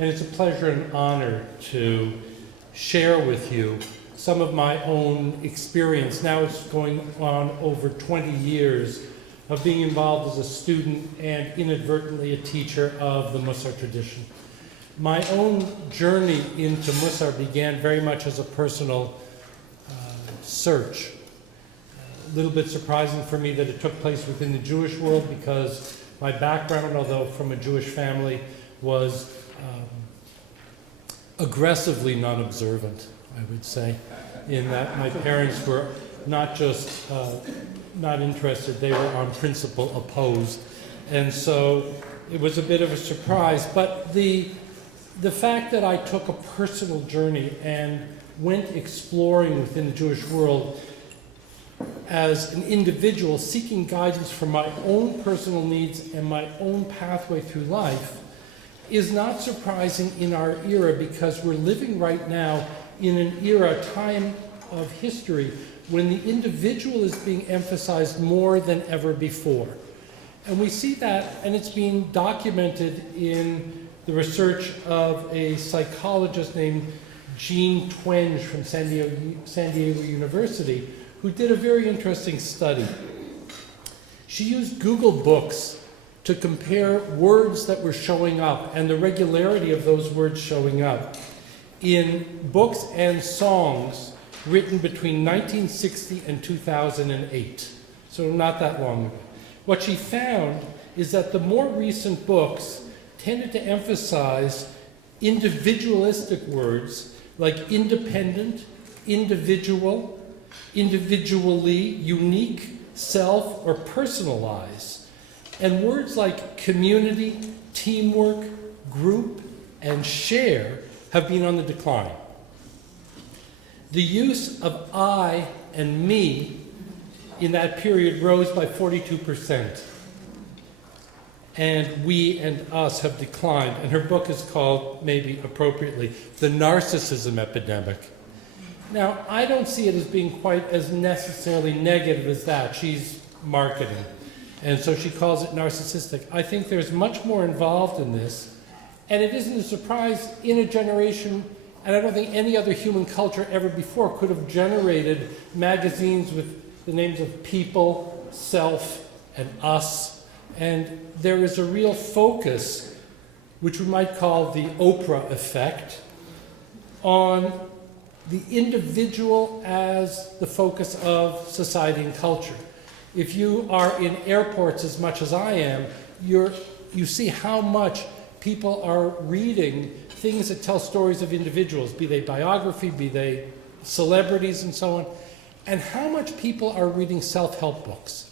and it's a pleasure and honor to share with you some of my own experience. Now it's going on over 20 years of being involved as a student and inadvertently a teacher of the Mussar tradition. My own journey into Mussar began very much as a personal search. A little bit surprising for me that it took place within the Jewish world, because my background, although from a Jewish family, was aggressively non-observant, I would say, in that my parents were not just not interested, they were on principle opposed. And so it was a bit of a surprise. But the fact that I took a personal journey and went exploring within the Jewish world as an individual, seeking guidance for my own personal needs and my own pathway through life, is not surprising in our era, because we're living right now in an era, a time of history, when the individual is being emphasized more than ever before. And we see that, and it's being documented in the research of a psychologist named Jean Twenge from San Diego University, who did a very interesting study. She used Google Books to compare words that were showing up and the regularity of those words showing up in books and songs written between 1960 and 2008, so not that long ago. What she found is that the more recent books tended to emphasize individualistic words like independent, individual, individually, unique, self, or personalize. And words like community, teamwork, group, and share have been on the decline. The use of I and me in that period rose by 42%. And we and us have declined. And her book is called, maybe appropriately, The Narcissism Epidemic. Now, I don't see it as being quite as necessarily negative as that. She's marketing, and so she calls it narcissistic. I think there's much more involved in this, and it isn't a surprise in a generation, and I don't think any other human culture ever before could have generated magazines with the names of people, self, and us. And there is a real focus, which we might call the Oprah effect, on the individual as the focus of society and culture. If you are in airports as much as I am, you see how much people are reading things that tell stories of individuals, be they biography, be they celebrities and so on, and how much people are reading self-help books.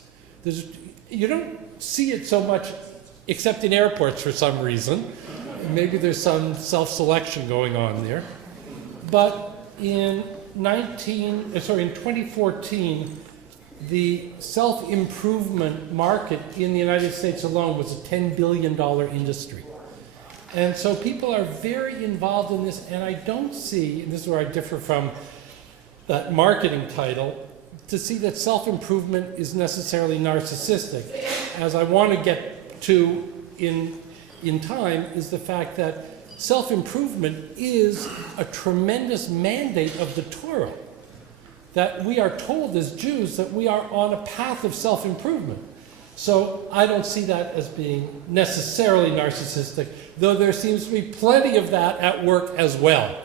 You don't see it so much except in airports for some reason. Maybe there's some self-selection going on there. But in 2014, the self-improvement market in the United States alone was a $10 billion industry. And so people are very involved in this, and I don't see, and this is where I differ from that marketing title, to see that self-improvement is necessarily narcissistic. As I want to get to in time is the fact that self-improvement is a tremendous mandate of the Torah, that we are told as Jews that we are on a path of self-improvement. So I don't see that as being necessarily narcissistic, though there seems to be plenty of that at work as well,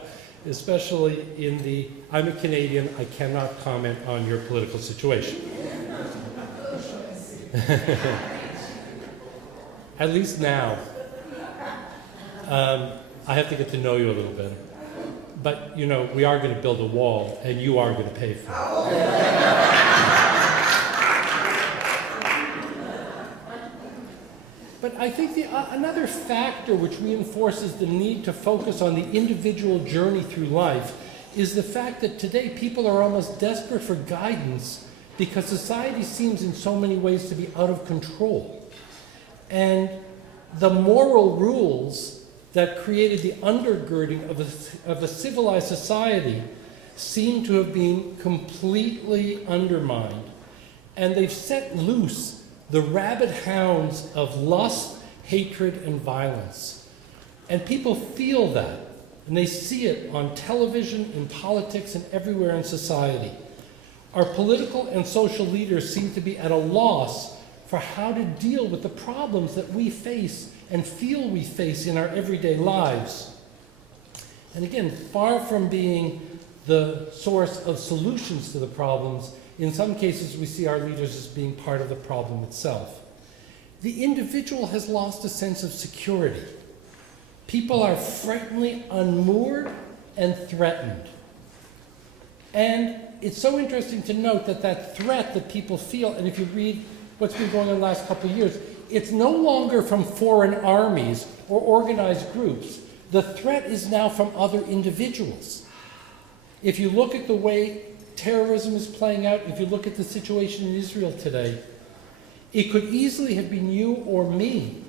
especially in the, I'm a Canadian, I cannot comment on your political situation. At least now. I have to get to know you a little bit. But, you know, we are going to build a wall, and you are going to pay for it. But I think another factor which reinforces the need to focus on the individual journey through life is the fact that today people are almost desperate for guidance because society seems in so many ways to be out of control. And the moral rules that created the undergirding of a civilized society seem to have been completely undermined. And they've set loose the rabid hounds of lust, hatred, and violence. And people feel that, and they see it on television, in politics, and everywhere in society. Our political and social leaders seem to be at a loss for how to deal with the problems that we face and feel we face in our everyday lives. And again, far from being the source of solutions to the problems, in some cases we see our leaders as being part of the problem itself. The individual has lost a sense of security. People are frighteningly unmoored and threatened. And it's so interesting to note that that threat that people feel, and if you read what's been going on the last couple of years, it's no longer from foreign armies or organized groups. The threat is now from other individuals. If you look at the way terrorism is playing out, if you look at the situation in Israel today, it could easily have been you or me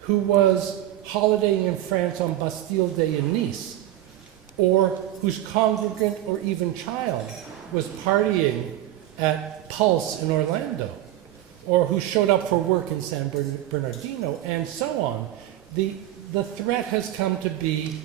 who was holidaying in France on Bastille Day in Nice, or whose congregant or even child was partying at Pulse in Orlando, or who showed up for work in San Bernardino, and so on. The threat has come to be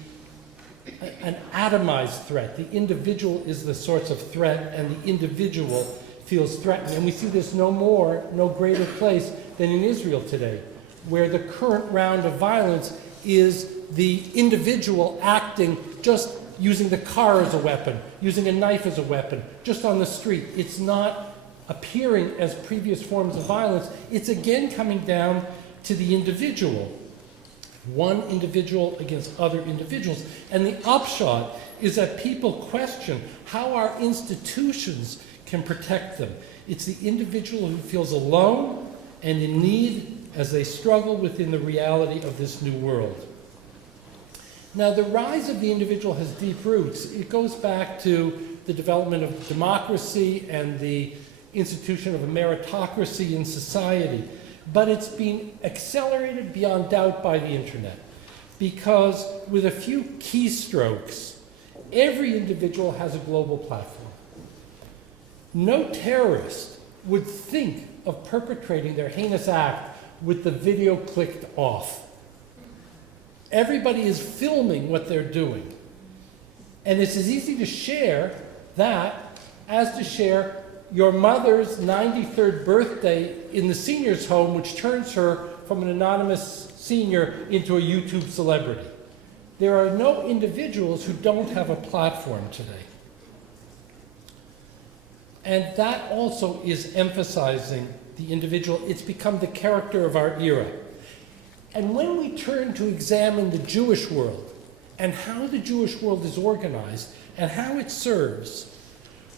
an atomized threat. The individual is the source of threat, and the individual feels threatened. And we see this no greater place than in Israel today, where the current round of violence is the individual acting, just using the car as a weapon, using a knife as a weapon, just on the street. It's not appearing as previous forms of violence. It's again coming down to the individual. One individual against other individuals. And the upshot is that people question how our institutions can protect them. It's the individual who feels alone and in need as they struggle within the reality of this new world. Now, the rise of the individual has deep roots. It goes back to the development of democracy and the institution of a meritocracy in society. But it's been accelerated beyond doubt by the internet, because with a few keystrokes, every individual has a global platform. No terrorist would think of perpetrating their heinous act with the video clicked off. Everybody is filming what they're doing. And it's as easy to share that as to share your mother's 93rd birthday in the senior's home, which turns her from an anonymous senior into a YouTube celebrity. There are no individuals who don't have a platform today. And that also is emphasizing the individual. It's become the character of our era. And when we turn to examine the Jewish world and how the Jewish world is organized and how it serves,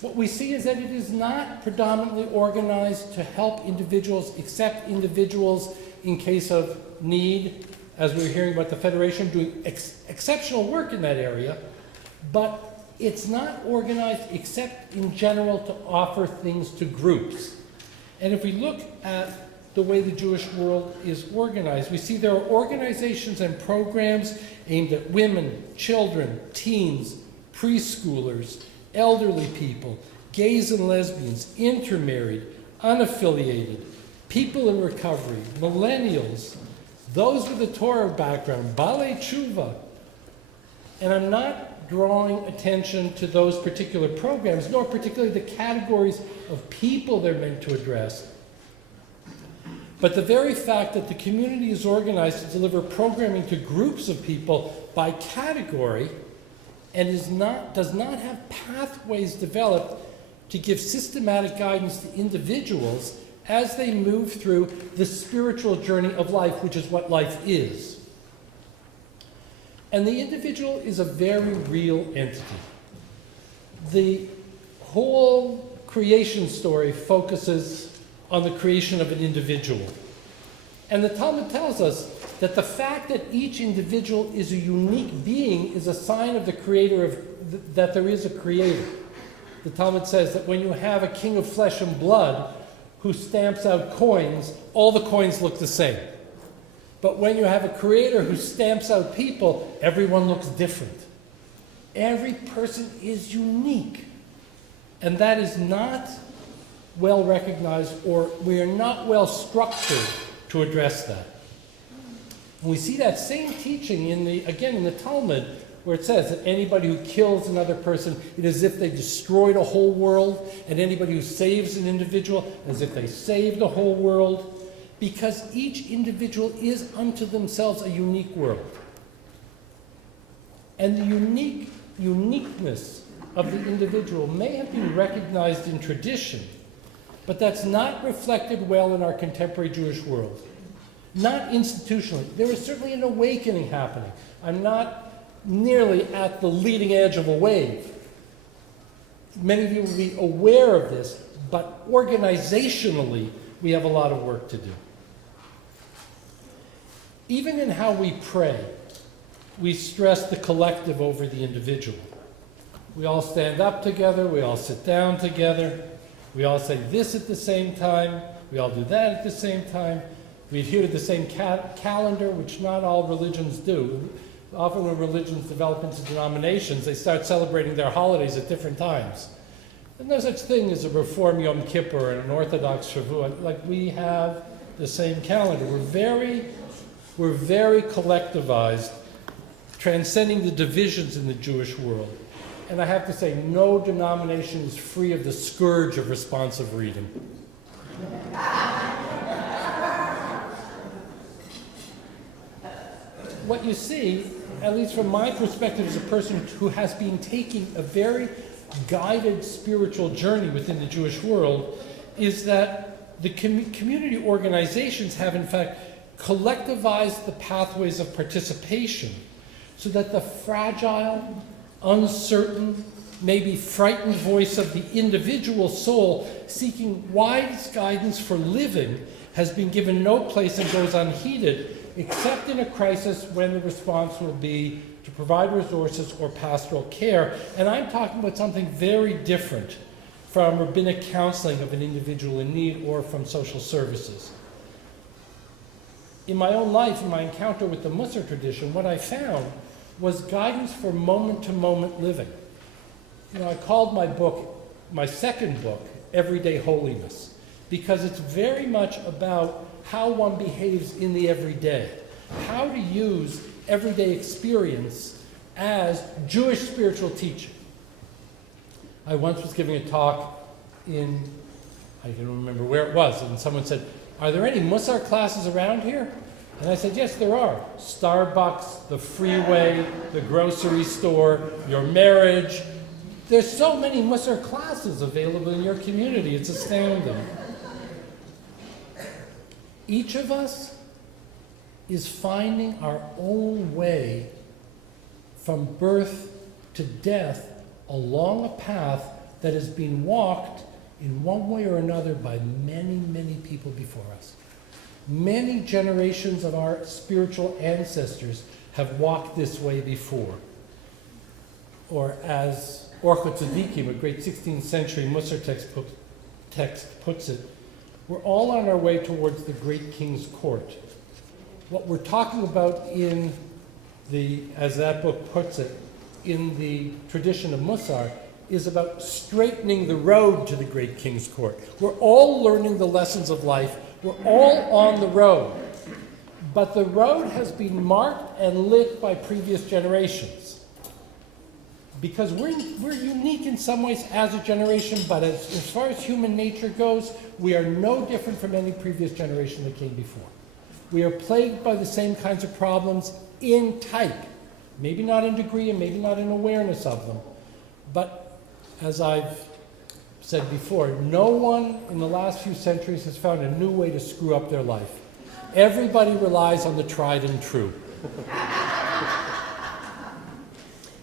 what we see is that it is not predominantly organized to help individuals, except individuals in case of need, as we were hearing about the Federation doing exceptional work in that area, but it's not organized except in general to offer things to groups. And if we look at the way the Jewish world is organized, we see there are organizations and programs aimed at women, children, teens, preschoolers, elderly people, gays and lesbians, intermarried, unaffiliated, people in recovery, millennials, those with a Torah background, Balei Tshuva. And I'm not drawing attention to those particular programs, nor particularly the categories of people they're meant to address. But the very fact that the community is organized to deliver programming to groups of people by category and does not have pathways developed to give systematic guidance to individuals as they move through the spiritual journey of life, which is what life is. And the individual is a very real entity. The whole creation story focuses on the creation of an individual. And the Talmud tells us that the fact that each individual is a unique being is a sign of the creator, that there is a creator. The Talmud says that when you have a king of flesh and blood who stamps out coins, all the coins look the same. But when you have a creator who stamps out people, everyone looks different. Every person is unique. And that is not well recognized, or we are not well structured to address that. And we see that same teaching in the Talmud, where it says that anybody who kills another person, it is as if they destroyed a whole world, and anybody who saves an individual, as if they saved the whole world, because each individual is unto themselves a unique world. And the uniqueness of the individual may have been recognized in tradition, but that's not reflected well in our contemporary Jewish world. Not institutionally. There is certainly an awakening happening. I'm not nearly at the leading edge of a wave. Many of you will be aware of this, but organizationally, we have a lot of work to do. Even in how we pray, we stress the collective over the individual. We all stand up together, we all sit down together, we all say this at the same time, we all do that at the same time. We adhere to the same calendar, which not all religions do. Often when religions develop into denominations, they start celebrating their holidays at different times. And no such thing as a Reform Yom Kippur and an Orthodox Shavuot. Like, we have the same calendar. We're very collectivized, transcending the divisions in the Jewish world. And I have to say, no denomination is free of the scourge of responsive reading. What you see, at least from my perspective as a person who has been taking a very guided spiritual journey within the Jewish world, is that the community organizations have in fact collectivized the pathways of participation so that the fragile, uncertain, maybe frightened voice of the individual soul seeking wise guidance for living has been given no place and goes unheeded, except in a crisis when the response will be to provide resources or pastoral care. And I'm talking about something very different from rabbinic counseling of an individual in need or from social services. In my own life, in my encounter with the Mussar tradition, what I found was guidance for moment-to-moment living. I called my book, my second book, Everyday Holiness, because it's very much about how one behaves in the everyday, how to use everyday experience as Jewish spiritual teaching. I once was giving a talk in, I don't remember where it was, and someone said, "Are there any Mussar classes around here?" And I said, "Yes, there are. Starbucks, the freeway, the grocery store, your marriage. There's so many Mussar classes available in your community. It's astounding." Each of us is finding our own way from birth to death along a path that has been walked in one way or another by many, many people before us. Many generations of our spiritual ancestors have walked this way before. Or as Orchot Tzadikim, a great 16th century Mussar text puts it, we're all on our way towards the great king's court. What we're talking about in the, as that book puts it, in the tradition of Mussar, is about straightening the road to the great king's court. We're all learning the lessons of life. We're all on the road. But the road has been marked and lit by previous generations. Because we're unique in some ways as a generation, but as far as human nature goes, we are no different from any previous generation that came before. We are plagued by the same kinds of problems in type. Maybe not in degree and maybe not in awareness of them. But as I've said before, no one in the last few centuries has found a new way to screw up their life. Everybody relies on the tried and true.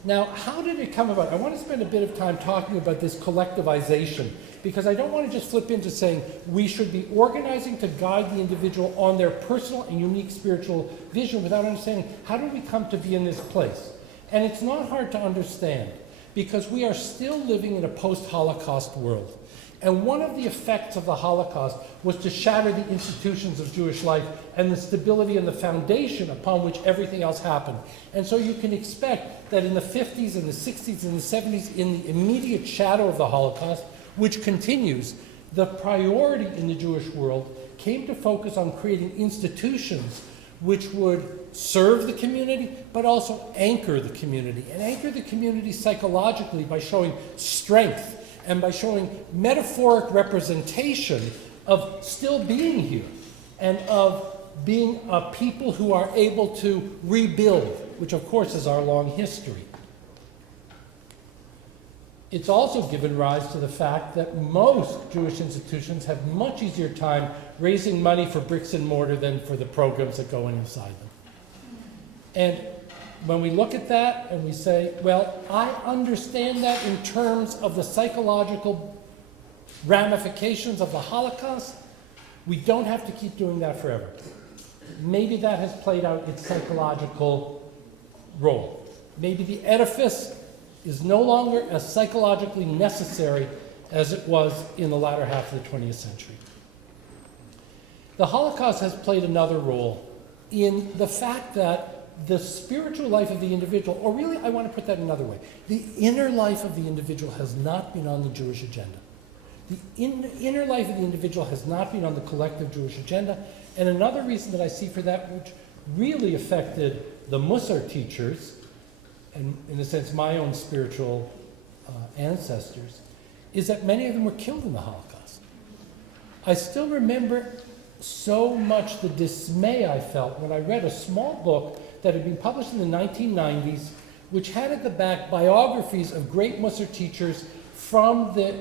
Now, how did it come about? I want to spend a bit of time talking about this collectivization, because I don't want to just flip into saying we should be organizing to guide the individual on their personal and unique spiritual vision without understanding how do we come to be in this place. And it's not hard to understand, because we are still living in a post-Holocaust world. And one of the effects of the Holocaust was to shatter the institutions of Jewish life and the stability and the foundation upon which everything else happened. And so you can expect that in the 50s and the 60s and the 70s, in the immediate shadow of the Holocaust, which continues, the priority in the Jewish world came to focus on creating institutions which would serve the community, but also anchor the community, and anchor the community psychologically by showing strength and by showing metaphoric representation of still being here and of being a people who are able to rebuild, which of course is our long history. It's also given rise to the fact that most Jewish institutions have much easier time raising money for bricks and mortar than for the programs that go inside them. And when we look at that and we say, well, I understand that in terms of the psychological ramifications of the Holocaust, we don't have to keep doing that forever. Maybe that has played out its psychological role. Maybe the edifice is no longer as psychologically necessary as it was in the latter half of the 20th century. The Holocaust has played another role in the fact that the spiritual life of the individual, or really I want to put that another way, the inner life of the individual has not been on the Jewish agenda. The inner life of the individual has not been on the collective Jewish agenda. And another reason that I see for that, which really affected the Mussar teachers, and in a sense my own spiritual ancestors, is that many of them were killed in the Holocaust. I still remember so much the dismay I felt when I read a small book that had been published in the 1990s, which had at the back biographies of great Mussar teachers from the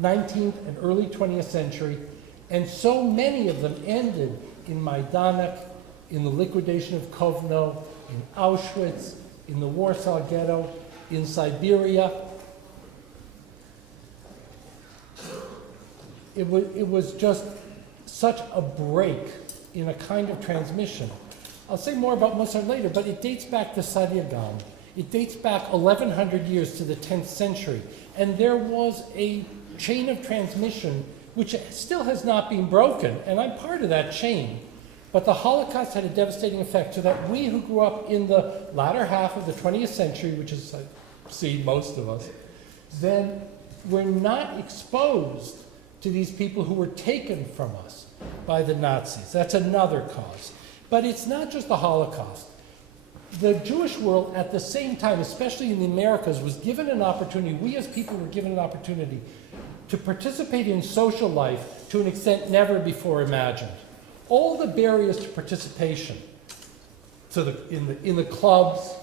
19th and early 20th century, and so many of them ended in Majdanek, in the liquidation of Kovno, in Auschwitz, in the Warsaw Ghetto, in Siberia. It was just such a break in a kind of transmission. I'll say more about Mussar later, but it dates back to Sadia-Gaon. It dates back 1,100 years to the 10th century. And there was a chain of transmission which still has not been broken, and I'm part of that chain. But the Holocaust had a devastating effect, so that we who grew up in the latter half of the 20th century, which is, I see, most of us, then we're not exposed to these people who were taken from us by the Nazis. That's another cause. But it's not just the Holocaust. The Jewish world at the same time, especially in the Americas, was given an opportunity, we as people were given an opportunity to participate in social life to an extent never before imagined. All the barriers to participation, in the clubs,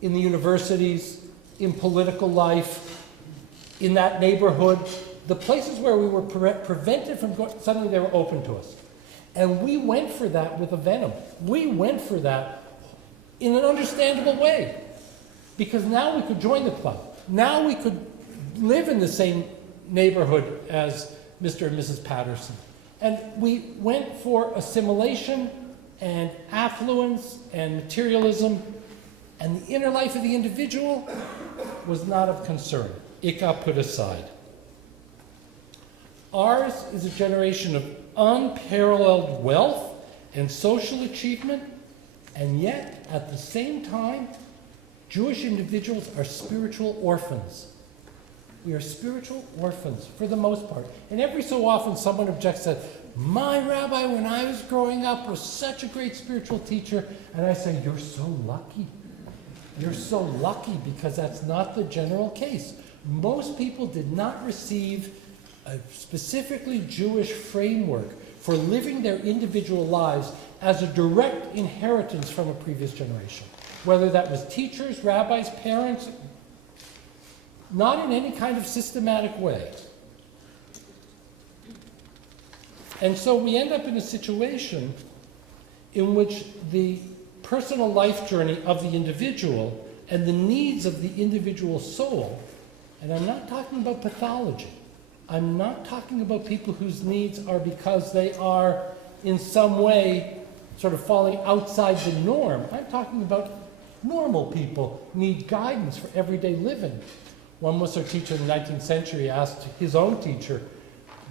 in the universities, in political life, in that neighborhood, the places where we were prevented from going, suddenly they were open to us. And we went for that with a venom. We went for that in an understandable way. Because now we could join the club. Now we could live in the same neighborhood as Mr. and Mrs. Patterson. And we went for assimilation and affluence and materialism, and the inner life of the individual was not of concern. It got put aside. Ours is a generation of unparalleled wealth and social achievement, and yet, at the same time, Jewish individuals are spiritual orphans. We are spiritual orphans, for the most part. And every so often someone objects that, my rabbi, when I was growing up, was such a great spiritual teacher. And I say, you're so lucky. You're so lucky, because that's not the general case. Most people did not receive a specifically Jewish framework for living their individual lives as a direct inheritance from a previous generation. Whether that was teachers, rabbis, parents, not in any kind of systematic way. And so we end up in a situation in which the personal life journey of the individual and the needs of the individual soul, and I'm not talking about pathology, I'm not talking about people whose needs are because they are in some way sort of falling outside the norm. I'm talking about normal people need guidance for everyday living. One Mussar teacher in the 19th century asked his own teacher,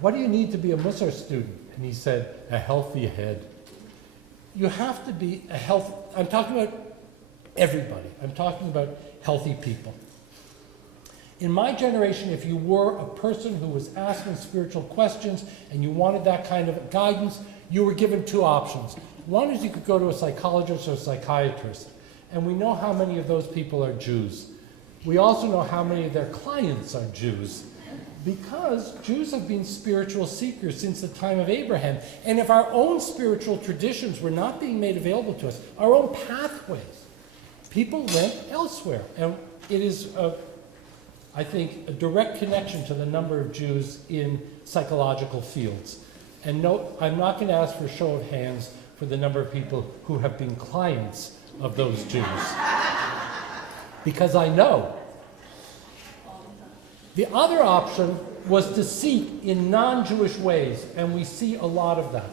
what do you need to be a Mussar student? And he said, a healthy head. You have to be I'm talking about everybody. I'm talking about healthy people. In my generation, if you were a person who was asking spiritual questions and you wanted that kind of guidance, you were given two options. One is you could go to a psychologist or a psychiatrist, and we know how many of those people are Jews. We also know how many of their clients are Jews, because Jews have been spiritual seekers since the time of Abraham. And if our own spiritual traditions were not being made available to us, our own pathways, people went elsewhere. And it is, I think, a direct connection to the number of Jews in psychological fields. And no, I'm not going to ask for a show of hands for the number of people who have been clients of those Jews. Because I know. The other option was to seek in non-Jewish ways, and we see a lot of that.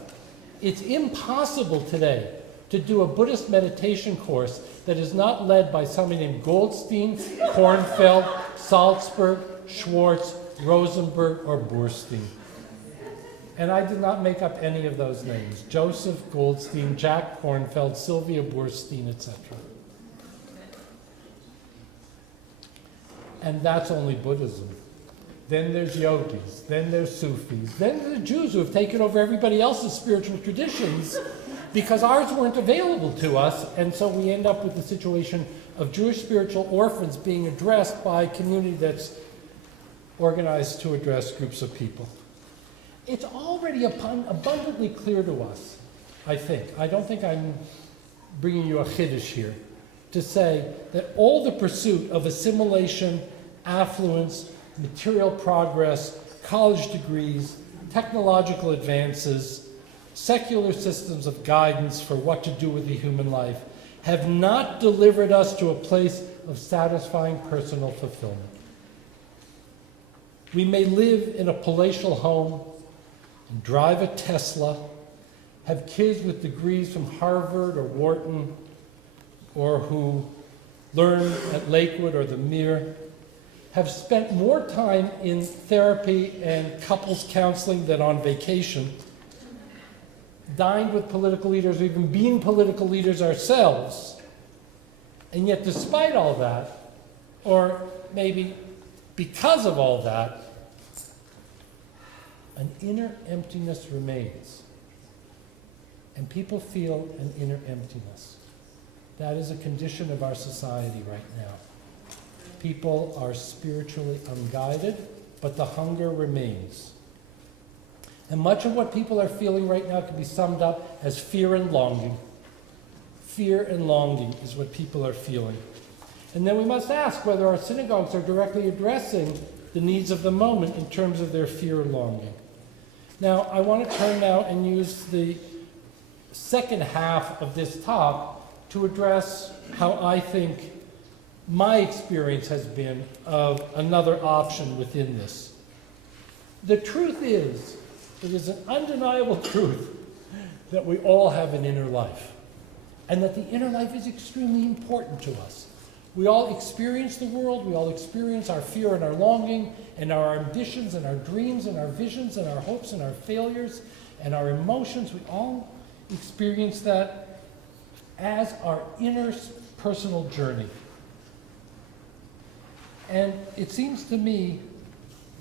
It's impossible today to do a Buddhist meditation course that is not led by somebody named Goldstein, Kornfeld, Salzburg, Schwartz, Rosenberg, or Burstein. And I did not make up any of those names. Joseph Goldstein, Jack Kornfeld, Sylvia Burstein, etc. And that's only Buddhism. Then there's yogis, then there's Sufis, then there's Jews who have taken over everybody else's spiritual traditions because ours weren't available to us, and so we end up with the situation of Jewish spiritual orphans being addressed by a community that's organized to address groups of people. It's already abundantly clear to us, I think. I don't think I'm bringing you a chiddush here, to say that all the pursuit of assimilation, affluence, material progress, college degrees, technological advances, secular systems of guidance for what to do with the human life have not delivered us to a place of satisfying personal fulfillment. We may live in a palatial home, and drive a Tesla, have kids with degrees from Harvard or Wharton, or who learn at Lakewood or the Mir, have spent more time in therapy and couples counseling than on vacation, dined with political leaders, or even been political leaders ourselves, and yet despite all that, or maybe because of all that, an inner emptiness remains. And people feel an inner emptiness. That is a condition of our society right now. People are spiritually unguided, but the hunger remains. And much of what people are feeling right now can be summed up as fear and longing. Fear and longing is what people are feeling. And then we must ask whether our synagogues are directly addressing the needs of the moment in terms of their fear and longing. Now, I want to turn now and use the second half of this talk to address how I think my experience has been of another option within this. The truth is, it is an undeniable truth that we all have an inner life, and that the inner life is extremely important to us. We all experience the world, we all experience our fear and our longing, and our ambitions and our dreams and our visions and our hopes and our failures and our emotions. We all experience that as our inner personal journey. And it seems to me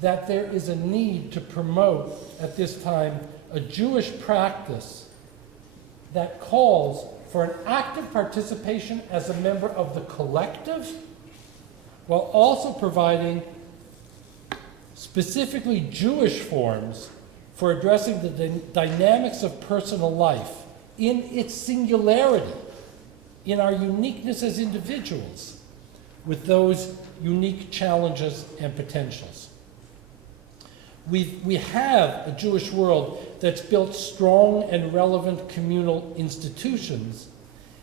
that there is a need to promote at this time a Jewish practice that calls for an active participation as a member of the collective, while also providing specifically Jewish forms for addressing the dynamics of personal life in its singularity, in our uniqueness as individuals, with those unique challenges and potentials. We have a Jewish world that's built strong and relevant communal institutions.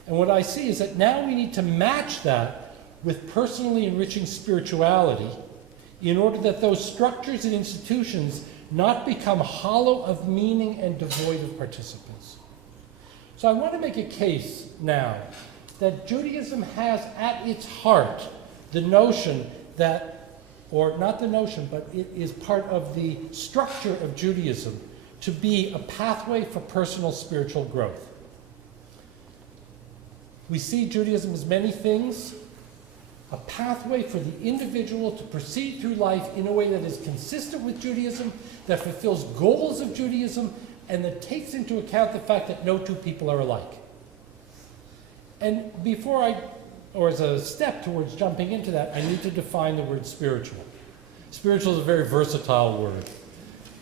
And what I see is that now we need to match that with personally enriching spirituality in order that those structures and institutions not become hollow of meaning and devoid of participants. So I want to make a case now that Judaism has at its heart the notion that, or not the notion, but it is part of the structure of Judaism to be a pathway for personal spiritual growth. We see Judaism as many things, a pathway for the individual to proceed through life in a way that is consistent with Judaism, that fulfills goals of Judaism, and that takes into account the fact that no two people are alike. And or as a step towards jumping into that, I need to define the word spiritual. Spiritual is a very versatile word.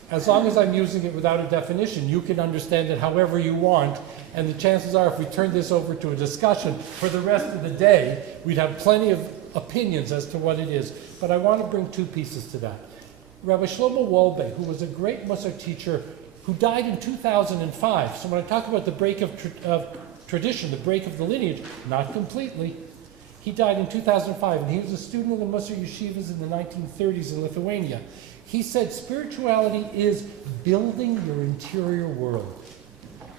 As long as I'm using it without a definition, you can understand it however you want, and the chances are if we turn this over to a discussion for the rest of the day, we'd have plenty of opinions as to what it is. But I want to bring two pieces to that. Rabbi Shlomo Wolbe, who was a great Mussar teacher who died in 2005, so when I talk about the break of tradition, the break of the lineage, not completely, he died in 2005, and he was a student of the Mussar yeshivas in the 1930s in Lithuania. He said spirituality is building your interior world.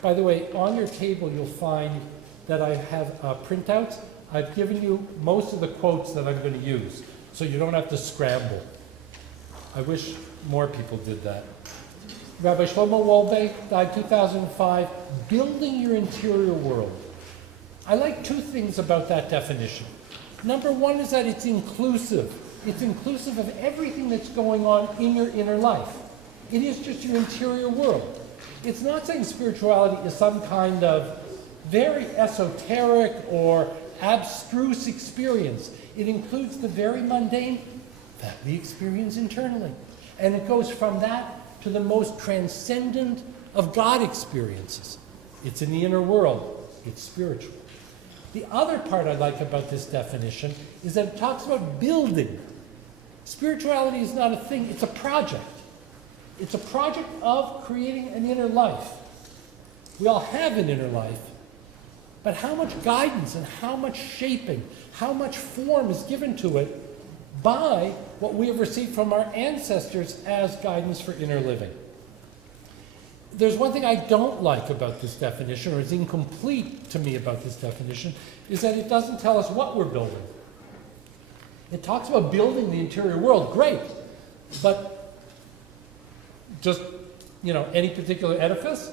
By the way, on your table you'll find that I have printouts. I've given you most of the quotes that I'm going to use, so you don't have to scramble. I wish more people did that. Rabbi Shlomo Wolbe died 2005, building your interior world. I like two things about that definition. Number one is that it's inclusive. It's inclusive of everything that's going on in your inner life. It is just your interior world. It's not saying spirituality is some kind of very esoteric or abstruse experience. It includes the very mundane that we experience internally. And it goes from that to the most transcendent of God experiences. It's in the inner world. It's spiritual. The other part I like about this definition is that it talks about building. Spirituality is not a thing, it's a project. It's a project of creating an inner life. We all have an inner life, but how much guidance and how much shaping, how much form is given to it by what we have received from our ancestors as guidance for inner living. There's one thing I don't like about this definition, or is incomplete to me about this definition, is that it doesn't tell us what we're building. It talks about building the interior world, great, but just, any particular edifice?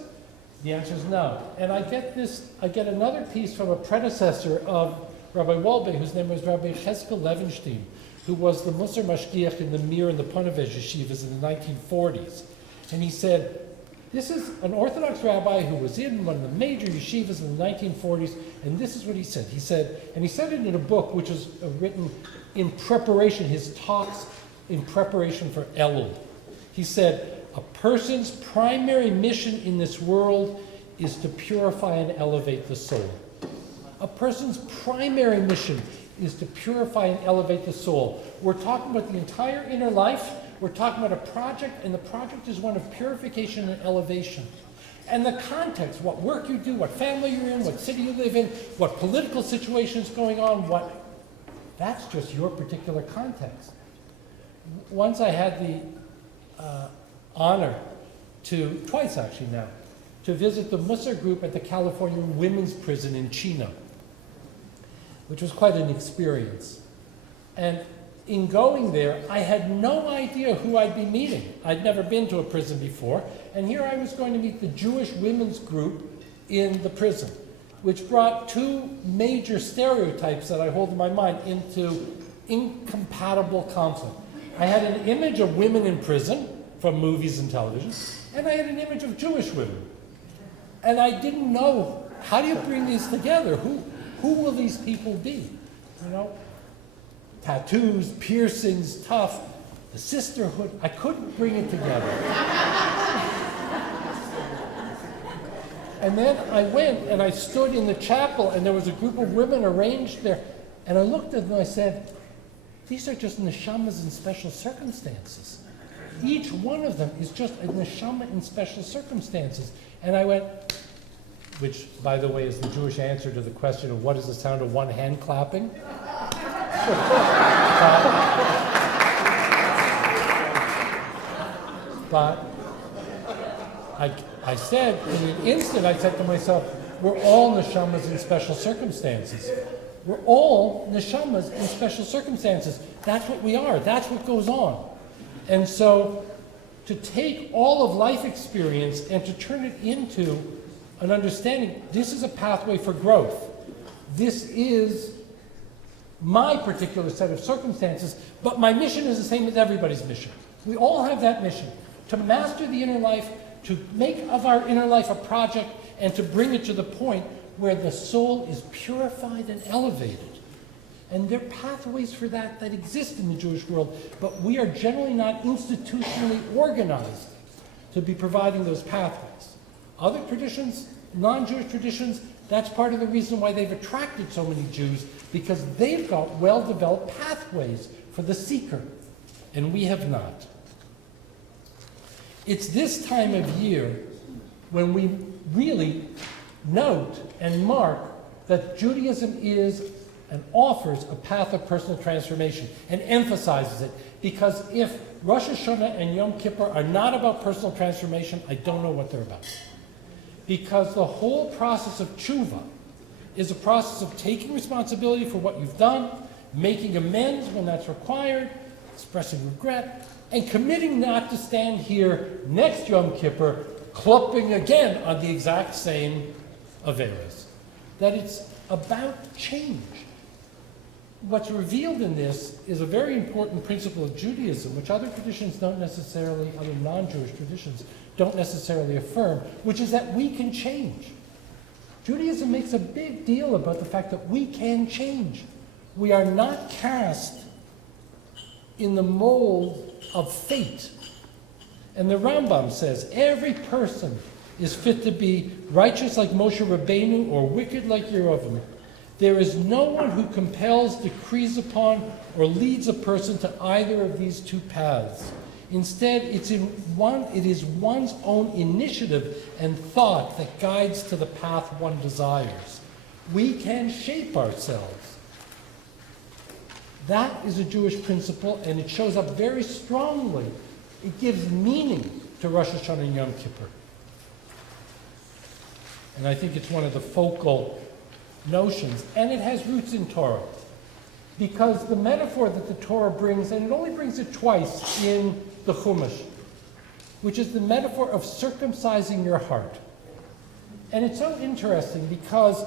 The answer is no. And I get another piece from a predecessor of Rabbi Wolbe, whose name was Rabbi Cheskel Levenstein, who was the Mussar Mashgiach in the Mir and the Ponevezh yeshivas in the 1940s. And he said, this is an Orthodox rabbi who was in one of the major yeshivas in the 1940s, and this is what he said. He said it in a book which was written in preparation, his talks in preparation for Elul. He said, a person's primary mission in this world is to purify and elevate the soul. A person's primary mission is to purify and elevate the soul. We're talking about the entire inner life. We're talking about a project, and the project is one of purification and elevation. And the context, what work you do, what family you're in, what city you live in, what political situation is going on, that's just your particular context. Once I had the honor twice actually now, to visit the Mussar group at the California Women's Prison in Chino, which was quite an experience. And in going there, I had no idea who I'd be meeting. I'd never been to a prison before, and here I was going to meet the Jewish women's group in the prison, which brought two major stereotypes that I hold in my mind into incompatible conflict. I had an image of women in prison from movies and television, and I had an image of Jewish women. And I didn't know, how do you bring these together? Who will these people be? Tattoos, piercings, tough, the sisterhood. I couldn't bring it together. And then I went and I stood in the chapel, and there was a group of women arranged there. And I looked at them and I said, these are just neshamas in special circumstances. Each one of them is just a neshama in special circumstances. And I went, which, by the way, is the Jewish answer to the question of what is the sound of one hand clapping? But I said, in an instant, I said to myself, we're all neshamas in special circumstances. We're all neshamas in special circumstances. That's what we are. That's what goes on. And so to take all of life experience and to turn it into an understanding, this is a pathway for growth. This is my particular set of circumstances, but my mission is the same as everybody's mission. We all have that mission, to master the inner life, to make of our inner life a project, and to bring it to the point where the soul is purified and elevated. And there are pathways for that exist in the Jewish world, but we are generally not institutionally organized to be providing those pathways. Other traditions, non-Jewish traditions, that's part of the reason why they've attracted so many Jews, because they've got well-developed pathways for the seeker, and we have not. It's this time of year when we really note and mark that Judaism is and offers a path of personal transformation and emphasizes it, because if Rosh Hashanah and Yom Kippur are not about personal transformation, I don't know what they're about. Because the whole process of tshuva is a process of taking responsibility for what you've done, making amends when that's required, expressing regret, and committing not to stand here next Yom Kippur clumping again on the exact same averas. That it's about change. What's revealed in this is a very important principle of Judaism, which other traditions don't necessarily, other non-Jewish traditions, don't necessarily affirm, which is that we can change. Judaism makes a big deal about the fact that we can change. We are not cast in the mold of fate. And the Rambam says, every person is fit to be righteous like Moshe Rabbeinu or wicked like Yerovim. There is no one who compels, decrees upon, or leads a person to either of these two paths. Instead, it is one's own initiative and thought that guides to the path one desires. We can shape ourselves. That is a Jewish principle, and it shows up very strongly. It gives meaning to Rosh Hashanah and Yom Kippur. And I think it's one of the focal notions, and it has roots in Torah. Because the metaphor that the Torah brings, and it only brings it twice in the Chumash, which is the metaphor of circumcising your heart. And it's so interesting because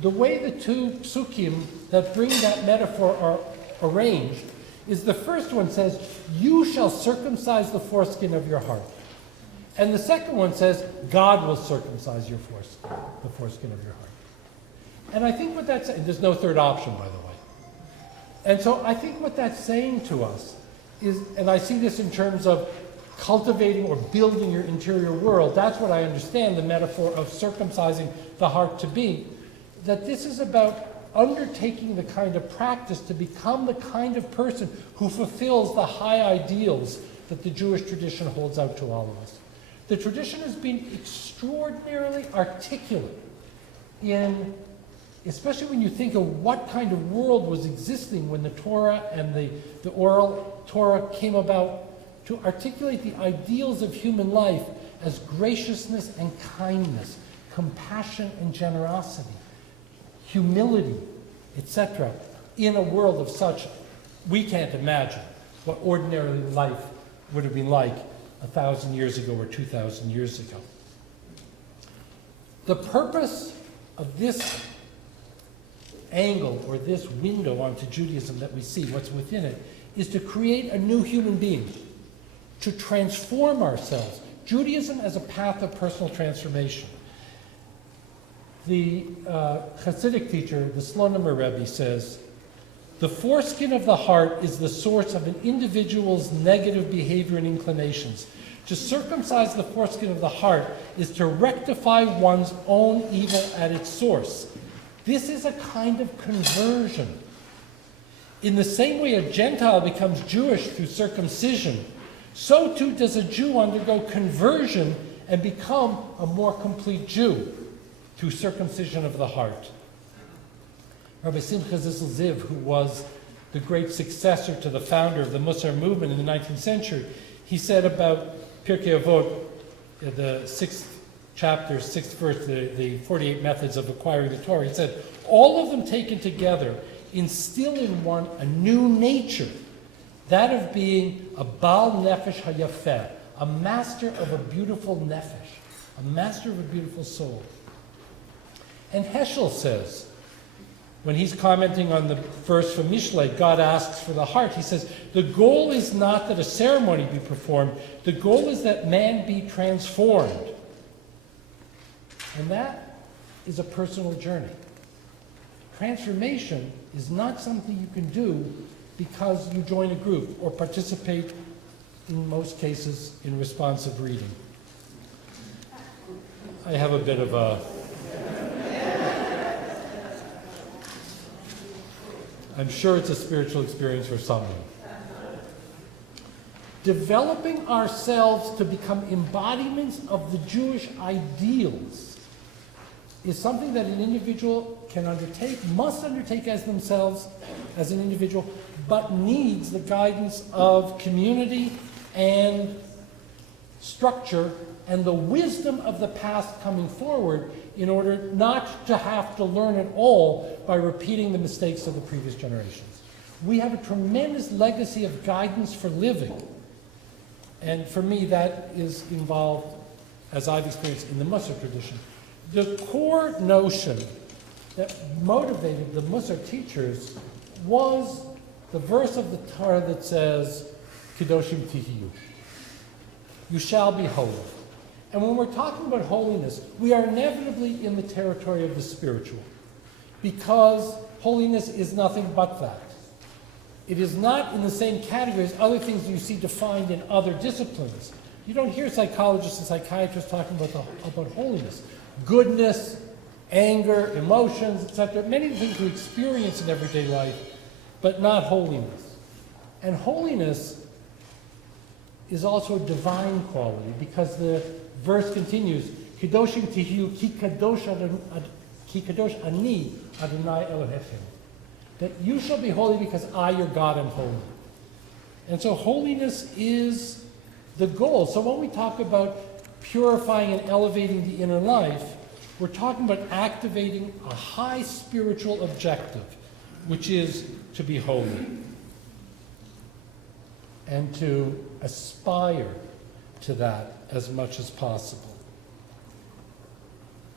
the way the two psukim that bring that metaphor are arranged is the first one says, you shall circumcise the foreskin of your heart. And the second one says, God will circumcise the foreskin of your heart. And I think what that's, and there's no third option, by the way. And so I think what that's saying to us is, and I see this in terms of cultivating or building your interior world, that's what I understand the metaphor of circumcising the heart to be, that this is about undertaking the kind of practice to become the kind of person who fulfills the high ideals that the Jewish tradition holds out to all of us. The tradition has been extraordinarily articulate in, especially when you think of what kind of world was existing when the Torah and the oral Torah came about, to articulate the ideals of human life as graciousness and kindness, compassion and generosity, humility, etc., in a world of such, we can't imagine what ordinary life would have been like 1,000 years ago or 2,000 years ago. The purpose of this angle or this window onto Judaism that we see, what's within it, is to create a new human being, to transform ourselves. Judaism as a path of personal transformation. The Hasidic teacher, the Slonemer Rebbe, says, the foreskin of the heart is the source of an individual's negative behavior and inclinations. To circumcise the foreskin of the heart is to rectify one's own evil at its source. This is a kind of conversion. In the same way a Gentile becomes Jewish through circumcision, so too does a Jew undergo conversion and become a more complete Jew through circumcision of the heart. Rabbi Simcha Zissel Ziv, who was the great successor to the founder of the Mussar movement in the 19th century, he said about Pirkei Avot, the 6th chapter, 6th verse, the 48 methods of acquiring the Torah, he said, all of them taken together instill in one a new nature, that of being a Baal Nefesh Hayafeh, a master of a beautiful nefesh, a master of a beautiful soul. And Heschel says, When he's commenting on the verse from Mishlei, God asks for the heart. He says, the goal is not that a ceremony be performed. The goal is that man be transformed. And that is a personal journey. Transformation is not something you can do because you join a group or participate, in most cases, in responsive reading. I have a bit of a... I'm sure it's a spiritual experience for someone. Developing ourselves to become embodiments of the Jewish ideals is something that an individual can undertake, must undertake as themselves, as an individual, but needs the guidance of community and structure and the wisdom of the past coming forward in order not to have to learn it all by repeating the mistakes of the previous generations. We have a tremendous legacy of guidance for living. And for me, that is involved, as I've experienced, in the Mussar tradition. The core notion that motivated the Mussar teachers was the verse of the Torah that says, Kedoshim Tihiyu. You shall be holy. And when we're talking about holiness, we are inevitably in the territory of the spiritual, because holiness is nothing but that. It is not in the same category as other things you see defined in other disciplines. You don't hear psychologists and psychiatrists talking about holiness. Goodness, anger, emotions, etc. Many things we experience in everyday life, but not holiness. And holiness is also a divine quality, because the verse continues, Kedoshim tihiyu ki kadosh ani Adonai Elohechem. That you shall be holy because I, your God, am holy. And so holiness is the goal. So when we talk about purifying and elevating the inner life, we're talking about activating a high spiritual objective, which is to be holy and to aspire to that as much as possible.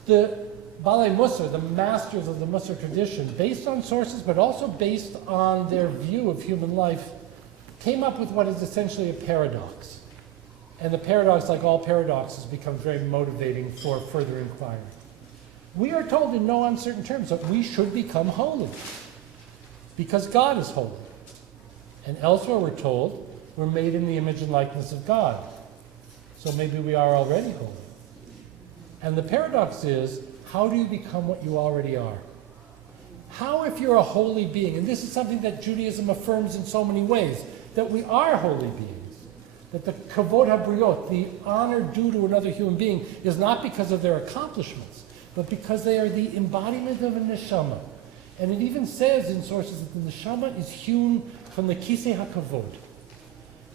The Balei Mussar, the masters of the Mussar tradition, based on sources but also based on their view of human life, came up with what is essentially a paradox. And the paradox, like all paradoxes, becomes very motivating for further inquiry. We are told in no uncertain terms that we should become holy because God is holy. And elsewhere we're told we're made in the image and likeness of God. So maybe we are already holy. And the paradox is, how do you become what you already are? How, if you're a holy being, and this is something that Judaism affirms in so many ways, that we are holy beings, that the kavod habriot, the honor due to another human being, is not because of their accomplishments, but because they are the embodiment of a neshamah. And it even says in sources that the neshamah is hewn from the kisei hakavod,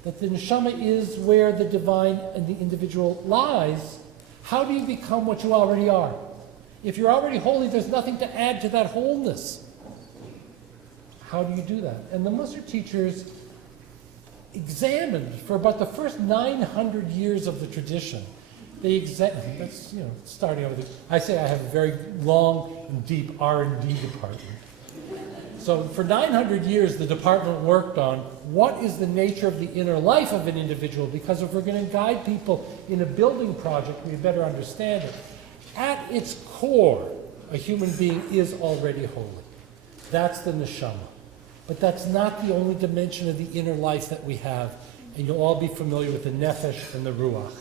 that the neshama is where the divine and the individual lies. How do you become what you already are? If you're already holy, there's nothing to add to that wholeness. How do you do that? And the Mussar teachers examined for about the first 900 years of the tradition. They examined, that's, starting over I say I have a very long and deep R&D department. So for 900 years, the department worked on what is the nature of the inner life of an individual, because if we're going to guide people in a building project, we better understand it. At its core, a human being is already holy. That's the neshama. But that's not the only dimension of the inner life that we have. And you'll all be familiar with the nefesh and the ruach.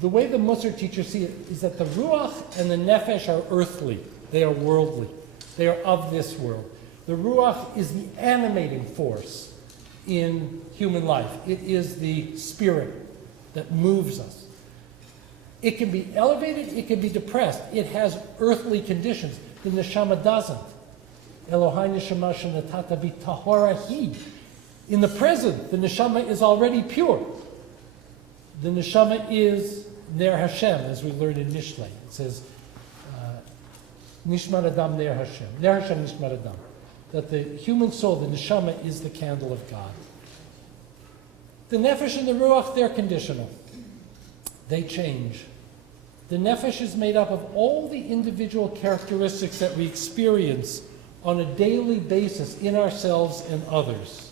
The way the Mussar teachers see it is that the ruach and the nefesh are earthly. They are worldly. They are of this world. The ruach is the animating force in human life. It is the spirit that moves us. It can be elevated, it can be depressed. It has earthly conditions. The neshama doesn't. Elohai neshama shenatata b'tahora hi. In the present, the neshama is already pure. The neshama is ner Hashem, as we learned in Mishlei. It says, Nishmat Adam ner Hashem. Ner Hashem Nishmat Adam. That the human soul, the neshama, is the candle of God. The nefesh and the ruach, they're conditional. They change. The nefesh is made up of all the individual characteristics that we experience on a daily basis in ourselves and others.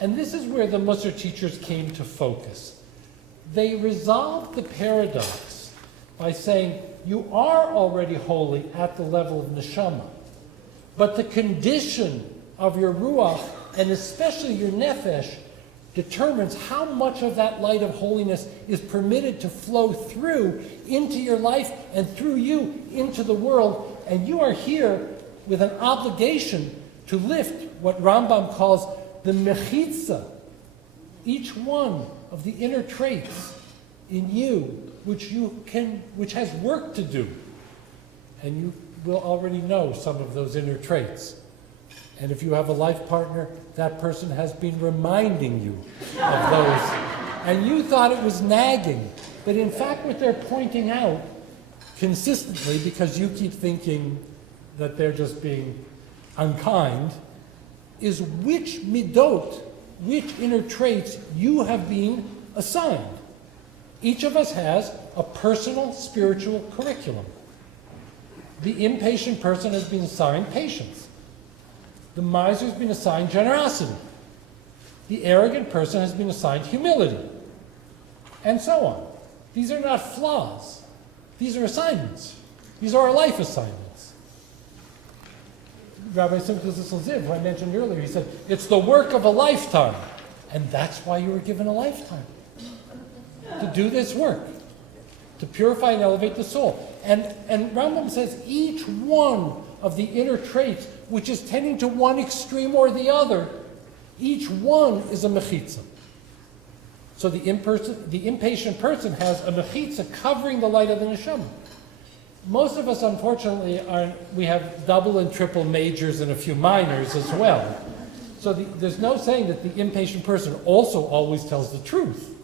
And this is where the Mussar teachers came to focus. They resolved the paradox by saying, you are already holy at the level of neshamah, but the condition of your ruach, and especially your nefesh, determines how much of that light of holiness is permitted to flow through into your life and through you into the world. And you are here with an obligation to lift what Rambam calls the mechitza, each one of the inner traits in you, which has work to do. And you will already know some of those inner traits. And if you have a life partner, that person has been reminding you of those. And you thought it was nagging. But in fact, what they're pointing out consistently, because you keep thinking that they're just being unkind, is which midot, which inner traits you have been assigned. Each of us has a personal spiritual curriculum. The impatient person has been assigned patience. The miser has been assigned generosity. The arrogant person has been assigned humility. And so on. These are not flaws. These are assignments. These are our life assignments. Rabbi Simchas Ziv, who I mentioned earlier, he said, it's the work of a lifetime. And that's why you were given a lifetime. To do this work. To purify and elevate the soul. And Rambam says each one of the inner traits, which is tending to one extreme or the other, each one is a mechitza. So the impatient person has a mechitza covering the light of the neshama. Most of us, unfortunately, we have double and triple majors and a few minors as well. So there's no saying that the impatient person also always tells the truth,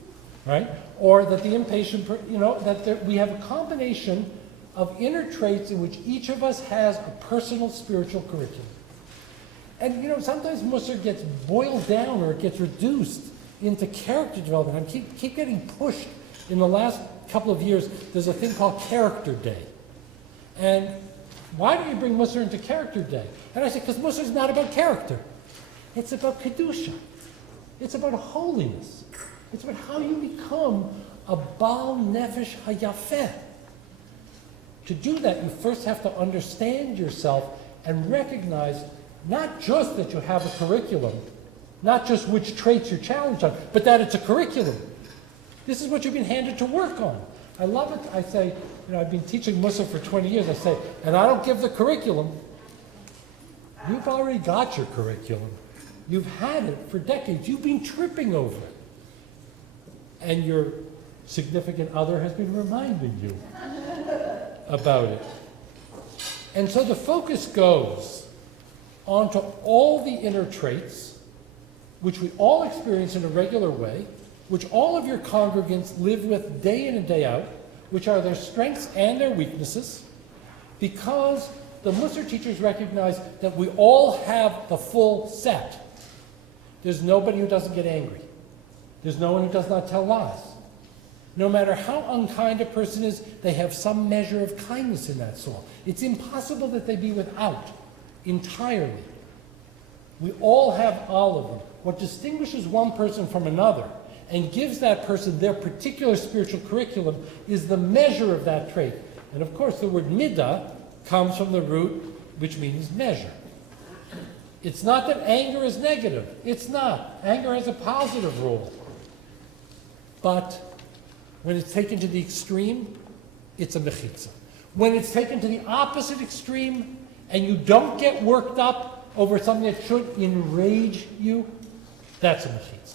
right? Or that the impatient, we have a combination of inner traits in which each of us has a personal spiritual curriculum. And sometimes Mussar gets boiled down or it gets reduced into character development. I keep getting pushed. In the last couple of years, there's a thing called Character Day. And why do you bring Mussar into Character Day? And I say, because Mussar is not about character. It's about Kedusha. It's about holiness. It's about how you become a Baal Nefesh Hayafeh. To do that, you first have to understand yourself and recognize not just that you have a curriculum, not just which traits you're challenged on, but that it's a curriculum. This is what you've been handed to work on. I love it. I say, I've been teaching Mussar for 20 years. I say, and I don't give the curriculum. You've already got your curriculum. You've had it for decades. You've been tripping over it. And your significant other has been reminding you about it. And so the focus goes onto all the inner traits, which we all experience in a regular way, which all of your congregants live with day in and day out, which are their strengths and their weaknesses, because the Mussar teachers recognize that we all have the full set. There's nobody who doesn't get angry. There's no one who does not tell lies. No matter how unkind a person is, they have some measure of kindness in that soul. It's impossible that they be without entirely. We all have all of them. What distinguishes one person from another and gives that person their particular spiritual curriculum is the measure of that trait. And of course, the word midah comes from the root, which means measure. It's not that anger is negative. It's not. Anger has a positive role. But when it's taken to the extreme, it's a mechitza. When it's taken to the opposite extreme, and you don't get worked up over something that should enrage you, that's a mechitza.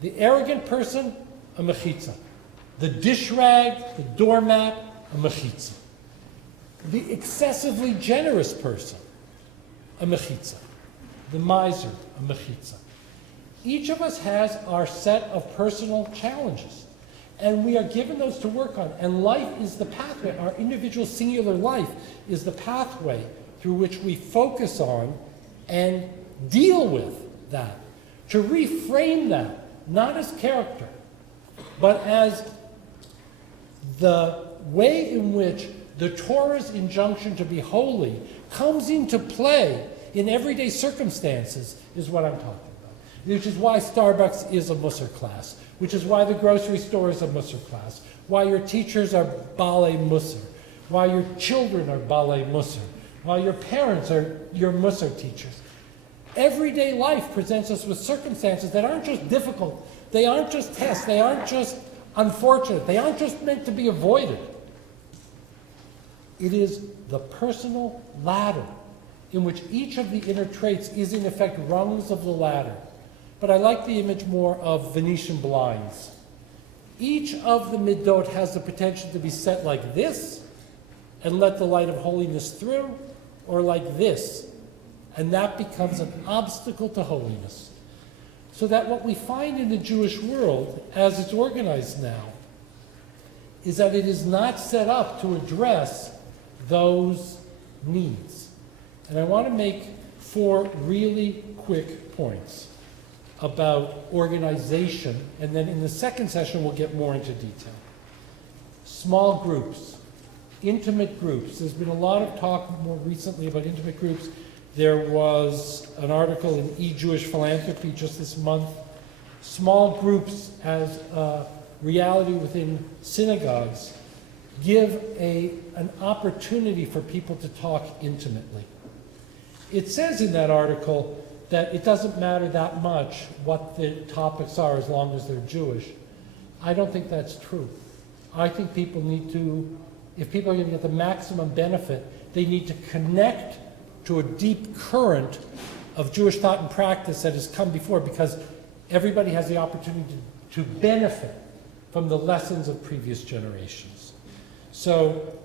The arrogant person, a mechitza. The dish rag, the doormat, a mechitza. The excessively generous person, a mechitza. The miser, a mechitza. Each of us has our set of personal challenges. And we are given those to work on. And life is the pathway. Our individual singular life is the pathway through which we focus on and deal with that. To reframe that, not as character, but as the way in which the Torah's injunction to be holy comes into play in everyday circumstances is what I'm talking about. Which is why Starbucks is a Mussar class, which is why the grocery store is a Mussar class, why your teachers are Balei Mussar, why your children are Balei Mussar, why your parents are your Mussar teachers. Everyday life presents us with circumstances that aren't just difficult, they aren't just tests, they aren't just unfortunate, they aren't just meant to be avoided. It is the personal ladder in which each of the inner traits is in effect rungs of the ladder. But I like the image more of Venetian blinds. Each of the midot has the potential to be set like this and let the light of holiness through, or like this, and that becomes an obstacle to holiness. So that what we find in the Jewish world, as it's organized now, is that it is not set up to address those needs. And I want to make 4 really quick points about organization, and then in the second session we'll get more into detail. Small groups, intimate groups. There's been a lot of talk more recently about intimate groups. There was an article in E-Jewish Philanthropy just this month. Small groups as a reality within synagogues give an opportunity for people to talk intimately. It says in that article that it doesn't matter that much what the topics are as long as they're Jewish. I don't think that's true. I think people need to, if people are going to get the maximum benefit, they need to connect to a deep current of Jewish thought and practice that has come before, because everybody has the opportunity to benefit from the lessons of previous generations. So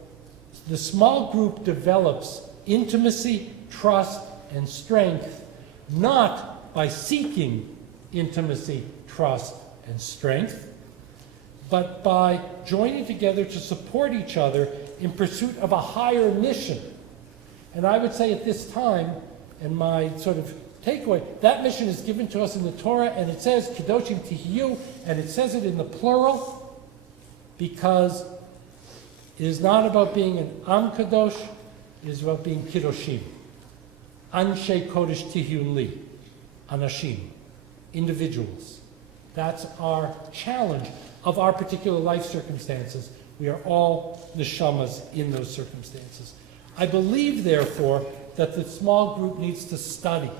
the small group develops intimacy, trust, and strength, not by seeking intimacy, trust, and strength, but by joining together to support each other in pursuit of a higher mission. And I would say at this time, and my sort of takeaway, that mission is given to us in the Torah, and it says, Kedoshim Tihiyu, and it says it in the plural, because it is not about being an Am Kadosh, it is about being Kedoshim. Anshe Kodesh Tihiyu Li, Anashim, individuals. That's our challenge of our particular life circumstances. We are all neshamas in those circumstances. I believe, therefore, that the small group needs to study.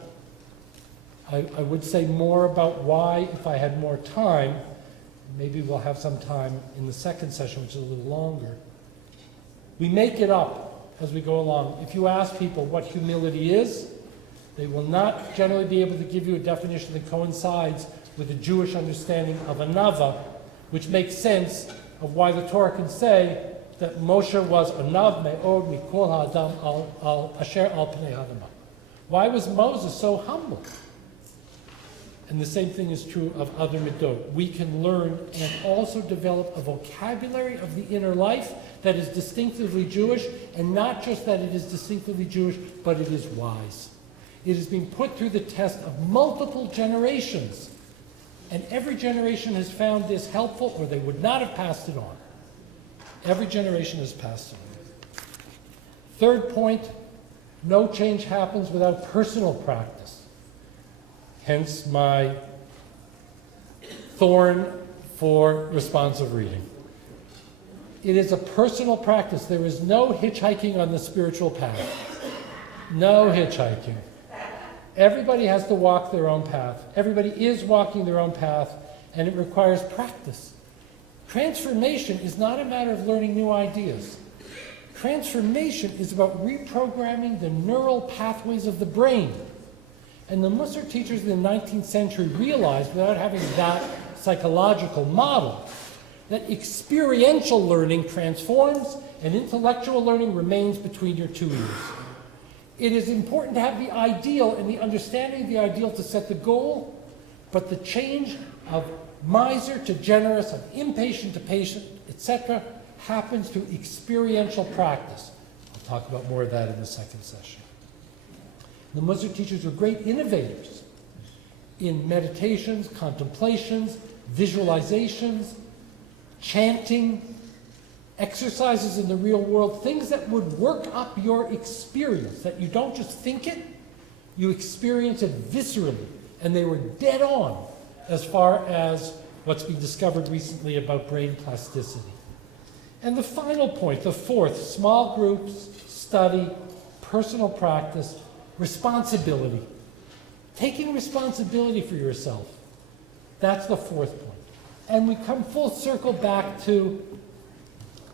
I would say more about why, if I had more time. Maybe we'll have some time in the second session, which is a little longer. We make it up as we go along. If you ask people what humility is, they will not generally be able to give you a definition that coincides with the Jewish understanding of anava, which makes sense of why the Torah can say that Moshe was anav me'od mikol ha'adam al asher al pnei ha'adamah. Why was Moses so humble? And the same thing is true of other midot. We can learn and also develop a vocabulary of the inner life that is distinctively Jewish, and not just that it is distinctively Jewish, but it is wise. It is being put through the test of multiple generations, and every generation has found this helpful, or they would not have passed it on. Every generation has passed it on. Third point, no change happens without personal practice. Hence my thorn for responsive reading. It is a personal practice. There is no hitchhiking on the spiritual path. No hitchhiking. Everybody has to walk their own path. Everybody is walking their own path, and it requires practice. Transformation is not a matter of learning new ideas. Transformation is about reprogramming the neural pathways of the brain. And the Mussar teachers in the 19th century realized, without having that psychological model, that experiential learning transforms and intellectual learning remains between your 2 ears. It is important to have the ideal and the understanding of the ideal to set the goal, but the change of miser to generous, of impatient to patient, etc., happens through experiential practice. I'll talk about more of that in the second session. The Mussar teachers were great innovators in meditations, contemplations, visualizations, chanting, exercises in the real world, things that would work up your experience, that you don't just think it, you experience it viscerally. And they were dead on as far as what's been discovered recently about brain plasticity. And the final point, the fourth, small groups, study, personal practice, responsibility. Taking responsibility for yourself. That's the fourth point. And we come full circle back to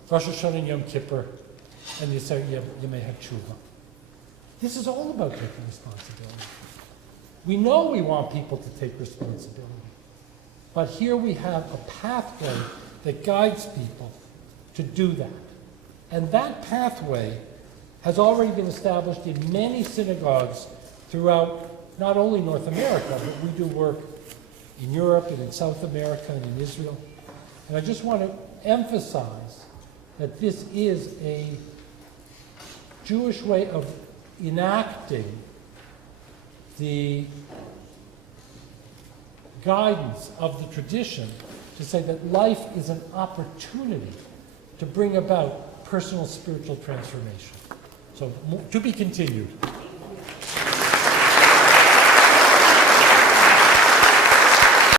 Rosh Hashanah and Yom Kippur, and you say you may have tshuva. This is all about taking responsibility. We know we want people to take responsibility, but here we have a pathway that guides people to do that. And that pathway has already been established in many synagogues throughout not only North America, but we do work in Europe and in South America and in Israel. And I just want to emphasize that this is a Jewish way of enacting the guidance of the tradition to say that life is an opportunity to bring about personal spiritual transformation. So, to be continued.